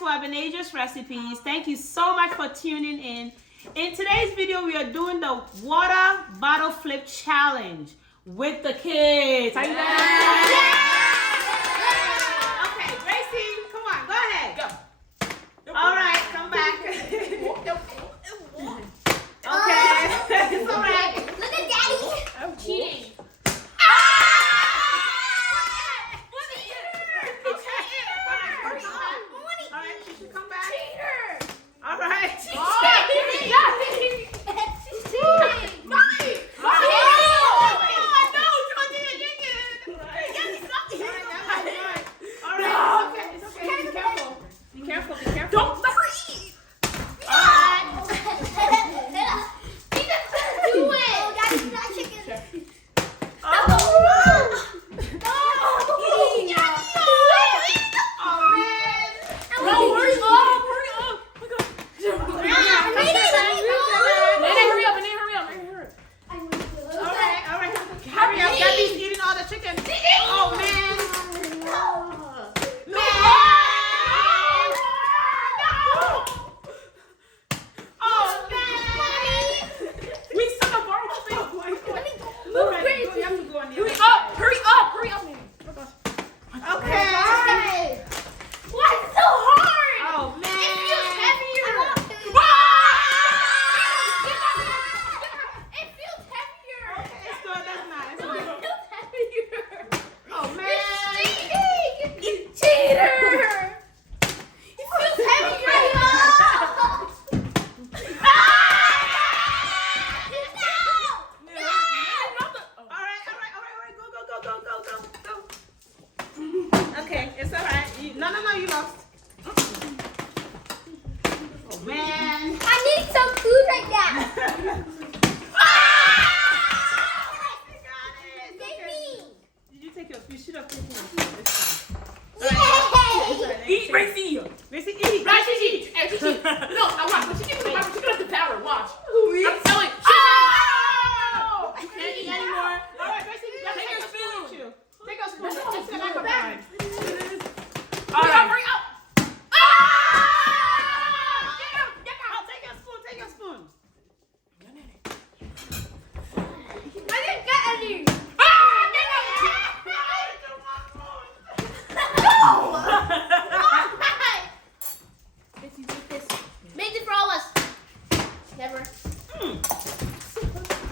to Abenasia's Recipes. Thank you so much for tuning in. In today's video, we are doing the water bottle flip challenge with the kids. Are you guys ready? Okay, Gracie, come on, go ahead. Go. All right, come back. Okay, it's all right. Look at Daddy. I'm cheating.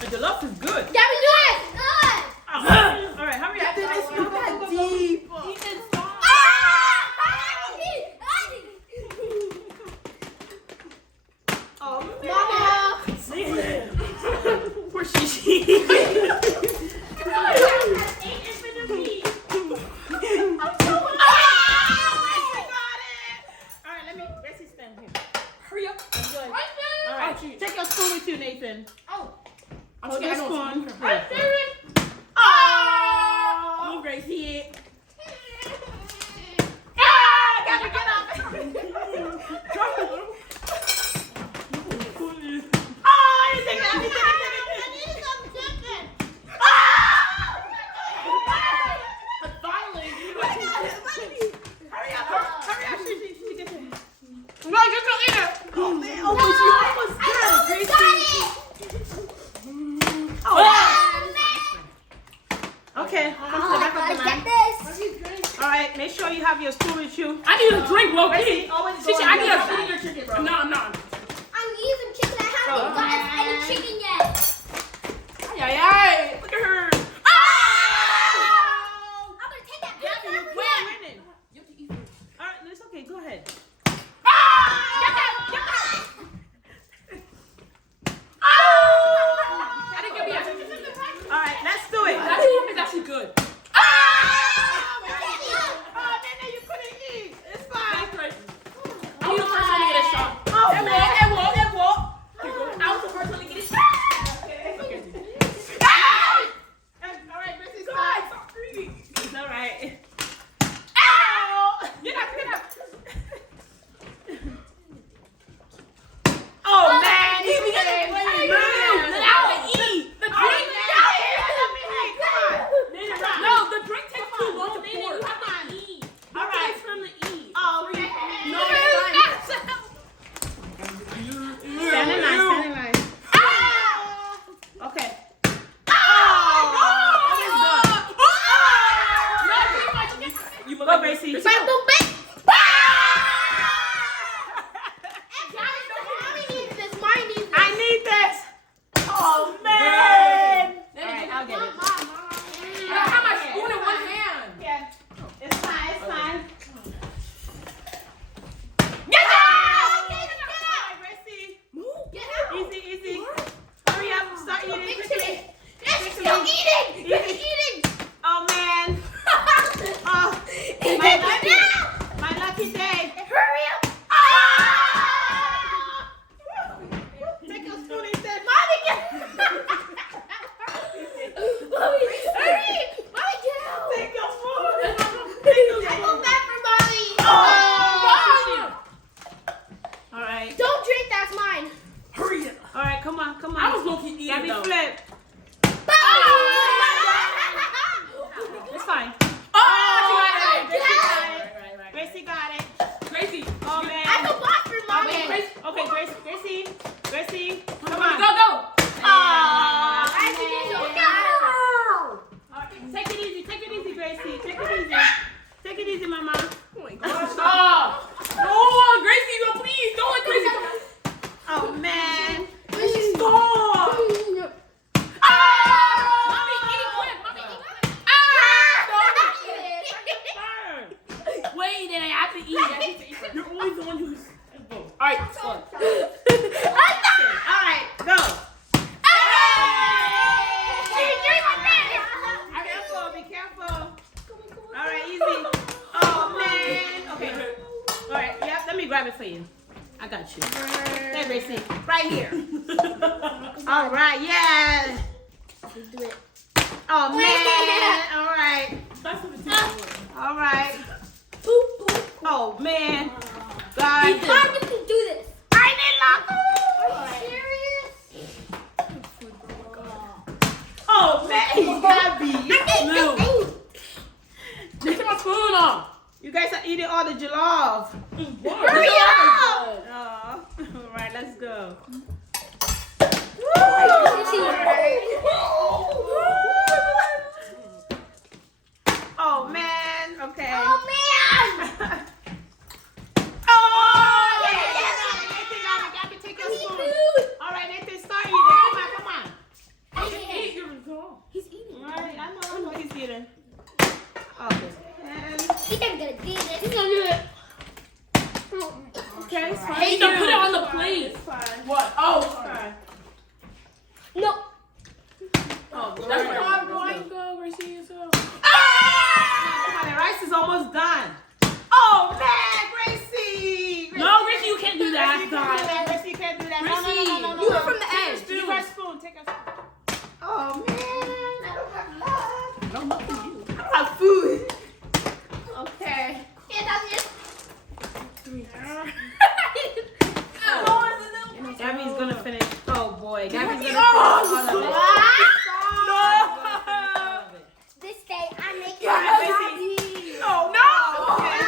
The jollof is good. Yeah, we do it. Good. All right, hurry up. It's not that deep. Oh, Mama. poor Shishi. Take your spoon with you, Nathan. Oh. Hold your spoon. Oh! Move, Gracie. Gotta get up. Oh, you take that. I need some chicken. Hurry up, Shishi. Get it. No, just don't eat it. Oh, man. You almost got it, Gracie. Okay, come to the back of the line. All right, make sure you have your spoon with you. I need a drink, low key. Shishi, I need a drink in your chicken, bro. No, I'm not. I'm eating chicken. I haven't gotten any chicken yet. Ay. Look at her. I'm gonna take that. You're winning. All right, it's okay. Go ahead. All right, let's do it. That soup is actually good. Nene, you couldn't eat. It's fine. I'm the first one to get a shot. Oh, man. I was the first one to get a shot. Okay. All right, this is fine. It's all right. Ow! Get up. eat. My mukbang. I need this. Oh man. Alright, I'll get it. I have my spoon in one hand. Yeah. It's fine. It's fine. Get Alright, Gracie. Easy, easy. Hurry up. Start eating quickly. Still eating. You're eating. Oh man. Oh, my lucky day. Hurry up. Take a spoon instead. Mommy, get. Mommy, hurry. Mommy, get out. Take your spoon. I go back for mommy. All right. Don't drink. That's mine. Hurry up. All right. Come on. Come on. I was low-key eating Gabby, though. flip. It's fine. Oh, Gracie got it. Gracie. Oh man. I go back for mommy. Okay, Gracie. Come Go, on. go. Ah, I think it's okay. Take it easy, Gracie. Take it easy, mama. Oh my gosh. Stop. Oh, Gracie, no, please. Don't let Gracie come out. Oh man. Gracie, stop. Mommy, eat quick. Wait, then I have to eat. You're always the one who's. Alright, let's go. All right, go. Be careful. All right, easy. Oh man. Okay. All right. Yep. Let me grab it for you. I got you. Hey, Gracie. Right here. All right. Yeah. Oh man. All right. All right. Oh man. God. Mommy can do this. I need Laku. Are you serious? Oh man. Gabby. Take my spoon off. You guys are eating all the jollof. Hurry up! Oh. All right. Let's go. Oh man. Okay. Oh man! Oh, yeah. Nathan got it. Gabby, take your spoon. All right, Nathan, start eating. Come on. Eat your resolve. He's eating. All right, I know he's eating. Okay. And He's gonna do this. He's gonna do it. okay, it's fine. Hey, don't put it on the plate. It's fine. What? Oh, It's fine. No. Oh, that's Lord. why I'm going to go, Gracie. So. Come on, the rice is almost done. Oh man, Gracie. No, Gracie, you can't do that. Gracie, you can't do that. Gracie, No. you were from the edge, Take dude. her spoon. Take her spoon. Oh man, I don't have love. I don't have food. Okay. Yeah, that's it. Gabby's gonna finish. Oh boy, Gabby's gonna finish Oh, all of it. This day I make Yeah, Gracie. Oh no! Okay.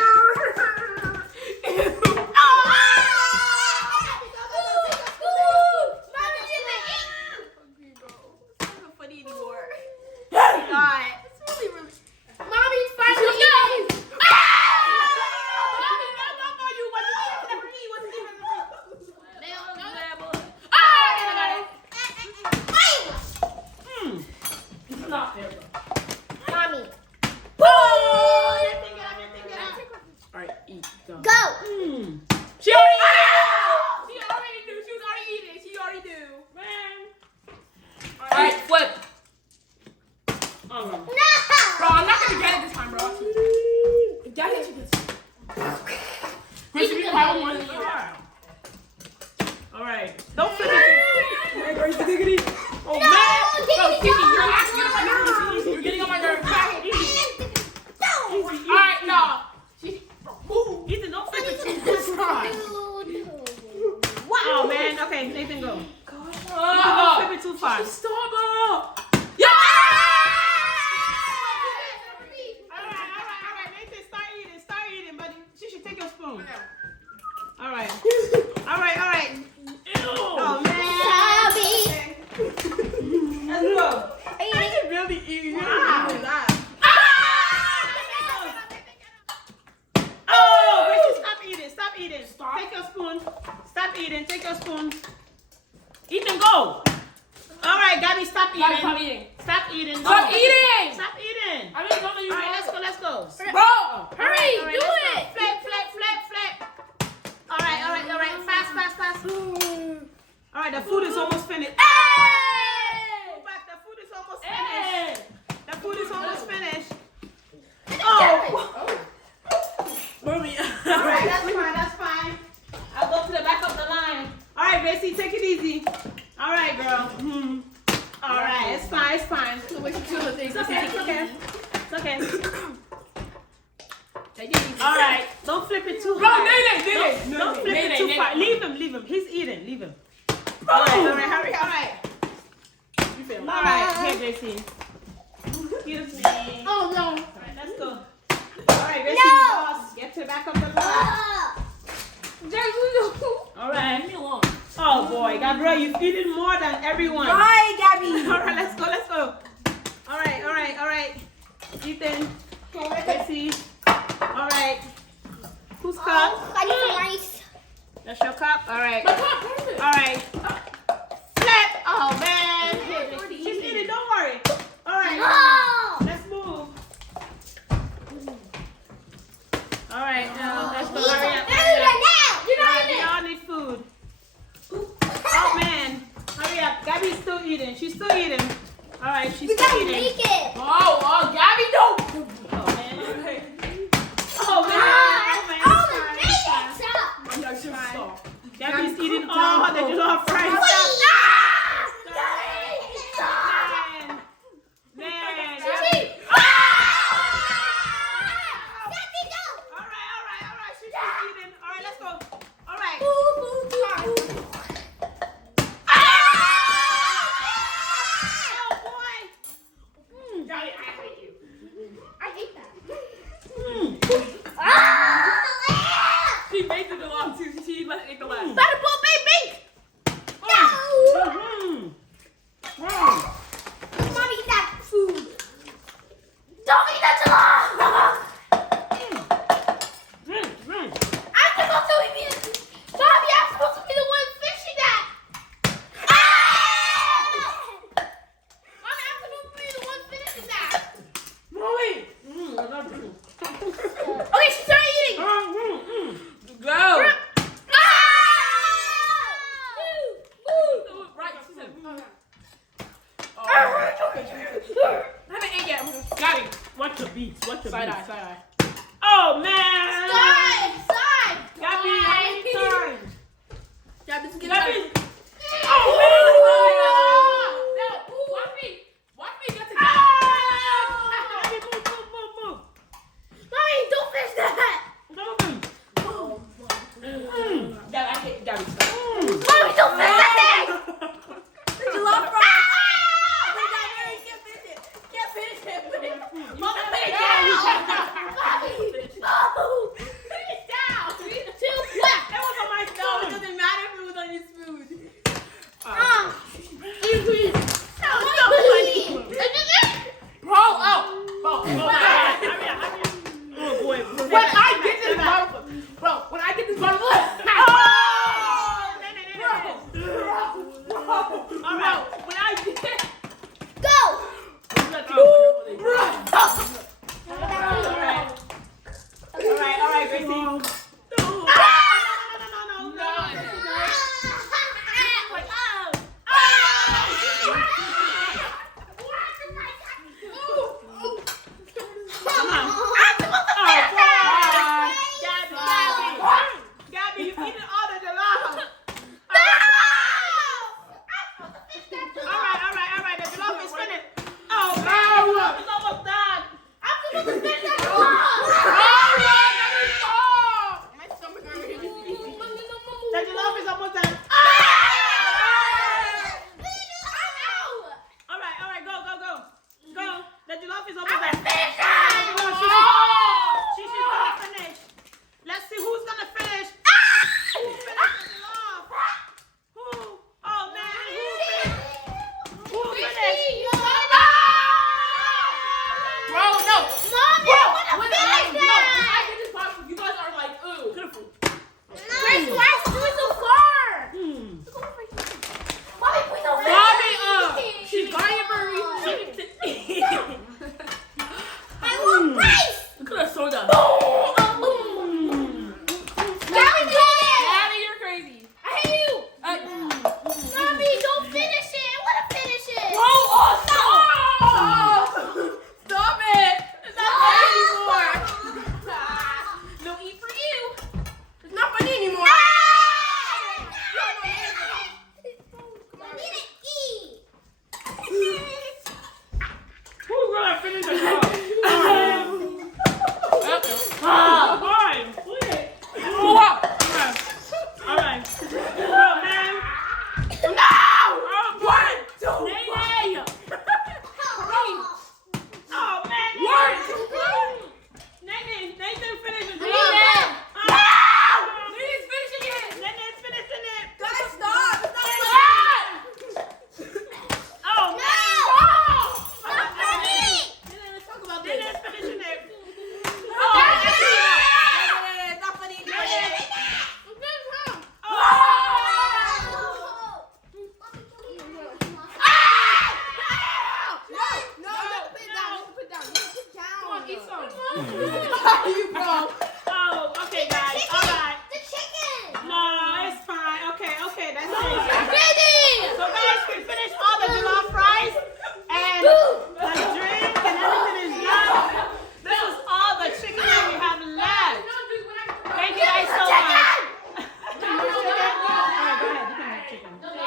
Mommy's finally eating. Stop there, bro. Mommy, Alright, eat. Go. go. She already knew. She already knew. She was already eating. She already knew. Man. Alright, flip. Oh. No. Bro, I'm not gonna get it this time, bro. If Dad hits you this. Gracie, you have one in your eye. All right. Don't flip it. Hey, Gracie, diggity. Oh, No, man. Bro, diggity, Kiki, you're getting on my nerves. Alright, no. Ethan, don't flip it too far. Oh man. Okay, Nathan, go. Don't flip it too far. Stop. Yeah! All right. Nathan, start eating, buddy. She should take your spoon. All right. Oh man. Let's go. I can really eat. Wow. eating. Stop. Take your spoon. Stop eating. Take your spoon. Ethan, go. All right, Gabby, stop eating. Gabby, stop eating. Stop eating. Stop Go. eating. Stop eating. I really don't know you. All right, let's go. Bro. Hurry, All right, do let's go. it. Flip. All right. Fast. All right, the food is almost finished. Hey! Go back. The food is almost Hey. finished. The food is almost finished. Oh. Mommy. All right, that's fine. I'll go to the back of the line. All right, Gracie, take it easy. All right, girl. All right, it's fine. It's okay. Take it easy. All right, don't flip it too Bro, hard. Nene. Don't flip it too far. Leave him. He's eating. Leave him. All right, hurry. All right. You feel me? All right, here, Gracie. Excuse me. Oh no. All right, let's go. All right, Gracie, No. get to the back of the line. All right. Leave me alone. Oh boy, Gabriel, you've eaten more than everyone. Bye, Gabby. All right, let's go. All right. Ethan, Gracie. All right. Whose cup? I need some rice. That's your cup. All right. My God, perfect. All right. Flip. Oh man. She's eating. Don't worry. All right. Oh. Let's move. All right. Now let's go. Eat Hurry it. up. Eat it now. You're All not right, we eating. all need food. Oh man. Hurry up. Gabby's still eating. She's still eating. All right. She's We still gotta eating. make it. Oh, Gabby, no. Oh man. Oh man. Oh, we made it. Stop. I'm not sure. Stop. Gabby's eating all the jollof rice. Please. Man. Gabby. All Gabby, right. She's eating. All right, let's go. All right. go. Oh boy. Gabby, I hate you. I hate that. She made the long too. She let it eat the last. Better pull baby. No. Mm-hmm. Mommy, eat that food. Don't eat that jollof. I'm supposed to be Mommy, I'm supposed to be the one fishing that. Mommy, I'm supposed to be the one finishing that. Okay, she's already eating. Go. Move. Right, she said. Oh. I haven't ate yet. Gabby. Watch your beats. Side eye. Oh man. Side. Gabby, how many times? Gabby, just get Gabby. it. Oh No, watch me. Watch me get to man. Gabby. Gabby, move. Mommy, don't fish that. Gabby, I hate Gabby. Mommy, don't fish that thing. The jollof rice. Can't finish it. Mommy, put it down. Mommy, no. Put it down. Too quick. It was on my No, it phone. doesn't matter if it was on your spoon. Please. Bro, oh, Hurry up. Oh boy. when I get this bottle, bro, when I get this bottle, All right. when I get it, Go. All right, Gracie. No. Come on. Gabby, you've eaten all the jollof. All right. The jollof is finished. Oh, man. The jollof is almost done. chicken. No,